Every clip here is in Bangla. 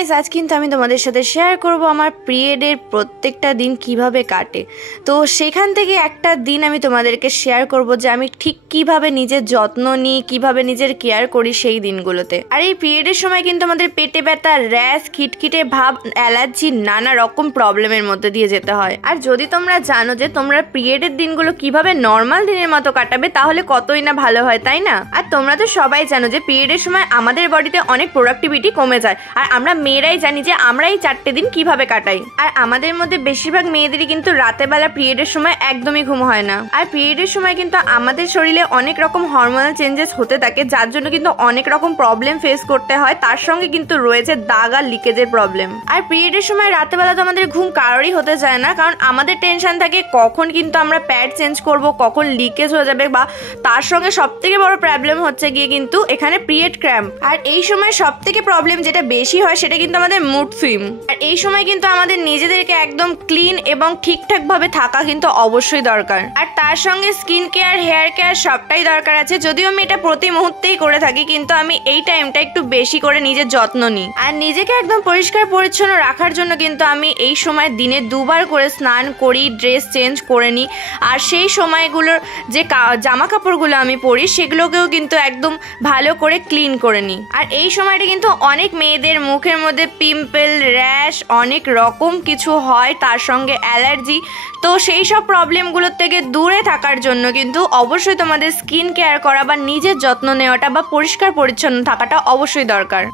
গাইস, আজ কিন্তু আমি তোমাদের সাথে শেয়ার করব আমার পিরিয়ডের প্রত্যেকটা দিন কিভাবে কাটে। তো সেখান থেকে একটা দিন আমি তোমাদেরকে শেয়ার করব যে আমি ঠিক কিভাবে নিজের যত্ন নিই, কিভাবে নিজের কেয়ার করি সেই দিনগুলোতে। আর এই পিরিয়ডের সময় কিন্তু আমাদের পেটে ব্যথা, র্যাশ, খিটখিটে ভাব, অ্যালার্জি, নানা রকম প্রবলেমের মধ্যে দিয়ে যেতে হয়। আর যদি তোমরা জানো যে তোমরা পিরিয়ডের দিনগুলো কিভাবে নর্মাল দিনের মতো কাটাবে তাহলে কতই না ভালো হয়, তাই না? আর তোমরা তো সবাই জানো যে পিরিয়ডের সময় আমাদের বডিতে অনেক প্রোডাক্টিভিটি কমে যায়। আর আমরা মেয়েরাই জানি যে আমরা এই 4টে দিন কিভাবে কাটাই। আর আমাদের মধ্যে বেশিরভাগ মেয়েদেরই কিন্তু রাতে বেলা পিরিয়ডের সময় একদমই ঘুম হয় না। আর পিরিয়ডের সময় কিন্তু আমাদের শরীরে অনেক রকম হরমোনাল চেঞ্জেস হতে থাকে, যার জন্য কিন্তু অনেক রকম প্রবলেম ফেস করতে হয়। তার সঙ্গে কিন্তু রয়েছে দাগ আর লিকেজের প্রবলেম। আর পিরিয়ডের সময় রাতে বেলা তো আমাদের ঘুম কারোরই হতে চায় না, কারণ আমাদের টেনশন থাকে কখন কিন্তু আমরা প্যাড চেঞ্জ করব, কখন লিকেজ হয়ে যাবে, বা তার সঙ্গে সব থেকে বড় প্রবলেম হচ্ছে গিয়ে কিন্তু এখানে পিরিয়ড ক্র্যাম্প। আর এই সময় সব থেকে প্রবলেম যেটা বেশি হয় সেটা কিন্তু আমাদের মুড সুইং। আর এই সময় কিন্তু আমাদের নিজেদেরকে একদম ক্লিন এবং ঠিকঠাক ভাবে থাকা কিন্তু অবশ্যই দরকার। আর তার সঙ্গে স্কিন কেয়ার, হেয়ার কেয়ার সবটাই দরকার আছে। যদিও আমি এটা প্রতি মুহূর্তেই করে থাকি, কিন্তু আমি এই টাইমটা একটু বেশি করে নিজের যত্ন নিই। আর নিজেকে একদম পরিষ্কার পরিচ্ছন্ন রাখার জন্য কিন্তু আমি এই সময় দিনে 2 বার করে স্নান করি, ড্রেস চেঞ্জ করে নিই। আর সেই সময়গুলোর যে জামা কাপড়গুলো আমি পরি সেগুলোকেও কিন্তু একদম ভালো করে ক্লিন করে নিই। আর এই সময়টা কিন্তু অনেক মেয়েদের মুখের মধ্যে পিম্পল, র্যাশ, অনেক রকম কিছু হয়, তার সঙ্গে অ্যালার্জি। তো সেই সব প্রবলেমগুলোর থেকে দূরে থাকার জন্য কিন্তু অবশ্যই তোমাদের স্কিন কেয়ার করা বা নিজের যত্ন নেওয়াটা বা পরিষ্কার পরিচ্ছন্ন থাকাটা অবশ্যই দরকার।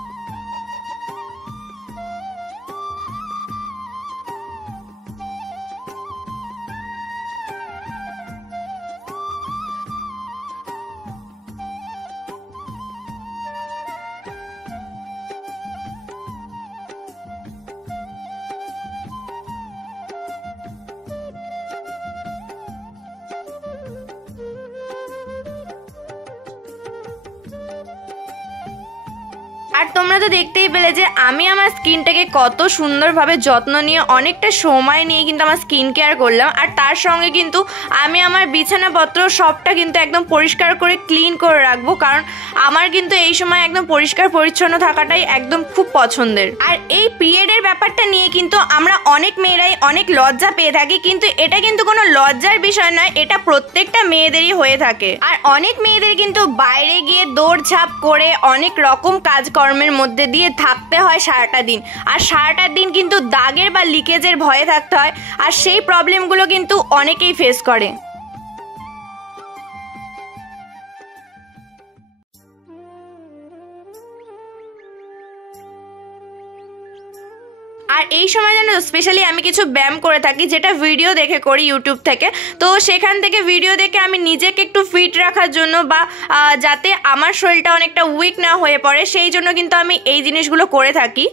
আর তোমরা তো দেখতেই পেলে যে আমি আমার স্কিনটাকে কত সুন্দরভাবে যত্ন নিয়ে অনেকটা সময় নিয়ে কিন্তু আমার স্কিন কেয়ার করলাম। আর তার সঙ্গে কিন্তু আমি আমার বিছানাপত্র সবটা কিন্তু একদম পরিষ্কার করে ক্লিন করে রাখবো, কারণ আমার কিন্তু এই সময় একদম পরিষ্কার পরিচ্ছন্ন থাকাটাই একদম খুব পছন্দের। আর এই পিরিয়ডের ব্যাপারটা নিয়ে কিন্তু আমরা অনেক মেয়েরাই অনেক লজ্জা পেয়ে থাকি, কিন্তু এটা কিন্তু কোনো লজ্জার বিষয় নয়, এটা প্রত্যেকটা মেয়েদেরই হয়ে থাকে। আর অনেক মেয়েদের কিন্তু বাইরে গিয়ে দৌড়ঝাঁপ করে অনেক রকম কাজকর্মের মধ্যে দিয়ে থাকতে হয় সারাটা দিন। আর সারাটা দিন কিন্তু দাগের বা লিকেজের ভয়ে থাকতে হয়। আর সেই প্রবলেমগুলো কিন্তু অনেকেই ফেস করে। আর এই সময় যেন স্পেশালি আমি কিছু ব্যায়াম করে থাকি, যেটা ভিডিও দেখে করি ইউটিউব থেকে। তো সেখান থেকে ভিডিও দেখে আমি নিজেকে একটু ফিট রাখার জন্য বা যাতে আমার শরীরটা অনেকটা উইক না হয়ে পড়ে, সেই জন্য কিন্তু আমি এই জিনিসগুলো করে থাকি।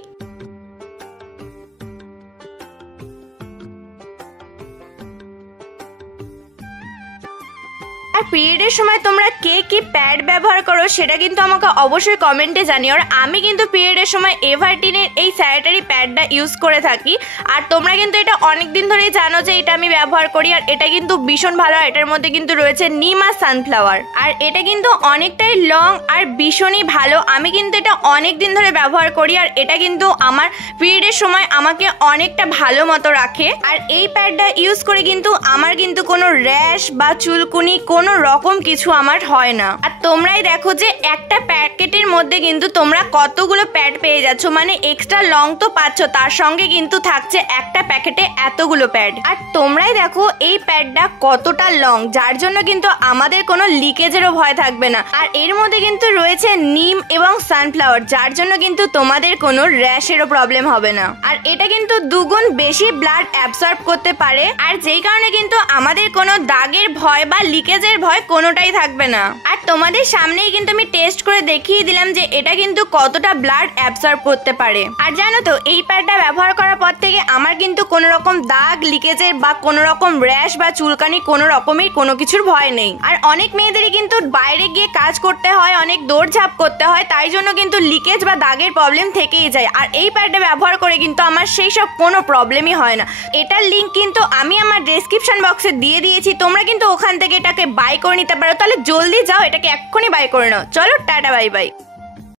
আর পিরিয়ডের সময় তোমরা কে কি প্যাড ব্যবহার করো সেটা কিন্তু আমাকে অবশ্যই কমেন্টে জানিও। আর আমি কিন্তু পিরিয়ডের সময় এভারটিনের এই স্যানিটারি প্যাডটা ইউজ করে থাকি। আর তোমরা কিন্তু এটা অনেক দিন ধরেই জানো যে এটা আমি ব্যবহার করি, আর এটা কিন্তু ভীষণ ভালো। এটার মধ্যে কিন্তু রয়েছে নিম আর সানফ্লাওয়ার, আর এটা কিন্তু অনেকটাই লং আর ভীষণই ভালো। আমি কিন্তু এটা অনেক দিন ধরে ব্যবহার করি, আর এটা কিন্তু আমার পিরিয়ডের সময় আমাকে অনেকটা ভালো মতো রাখে। আর এই প্যাডটা ইউজ করে কিন্তু আমার কিন্তু কোনো র্যাশ বা চুলকুনি কোনো রকম কিছু আমার হয় না। আর তোমরাই দেখো যে একটা প্যাকেটের মধ্যে কিন্তু তোমরা কতগুলো প্যাড পেয়ে যাচ্ছ, মানে এক্সট্রা লং তো পাচ্ছ, তার সঙ্গে কিন্তু থাকছে একটা প্যাকেটে এতগুলো প্যাড। আর তোমরাই দেখো এই প্যাডটা কতটা লং, যার জন্য কিন্তু আমাদের কোনো লিকেজেরও ভয় থাকবে না। আর এর মধ্যে কিন্তু রয়েছে নিম এবং সানফ্লাওয়ার, যার জন্য কিন্তু তোমাদের কোনো র্যাশেরও প্রবলেম হবে না। আর এটা কিন্তু 2 গুণ বেশি ব্লাড অ্যাবসর্ব করতে পারে, আর যেই কারণে কিন্তু আমাদের কোনো দাগের ভয় বা লিকেজের ভয় কোনোটাই থাকবে না। আর তোমাদের সামনেই কিন্তু আমি টেস্ট করে দেখিয়ে দিলাম যে এটা কিন্তু কতটা ব্লাড অ্যাবসর্ব করতে পারে। আর জানো তো এই প্যাডটা ব্যবহার করার পর থেকে আমার কিন্তু কোনো রকম দাগ, লিকেজের বা কোনো রকম র্যাশ বা চুলকানি কোনো রকমের কোনো কিছুর ভয় নেই। আর অনেক মেয়েদেরই কিন্তু বাইরে গিয়ে কাজ করতে হয়, অনেক দৌড়ঝাঁপ করতে হয়, তাই জন্য কিন্তু লিকেজ বা দাগের প্রবলেম থেকেই যায়। আর এই প্যাডটা ব্যবহার করে কিন্তু আমার সেই সব কোনো প্রবলেমই হয় না। এটার লিঙ্ক কিন্তু আমি আমার ডেসক্রিপশন বক্সে দিয়ে দিয়েছি, তোমরা কিন্তু ওখান থেকে এটাকে বাই করে নিতে পারো। তাহলে জলদি যাও, এটাকে এক্ষুনি বাই করে নাও। চলো, টাটা, বাই বাই।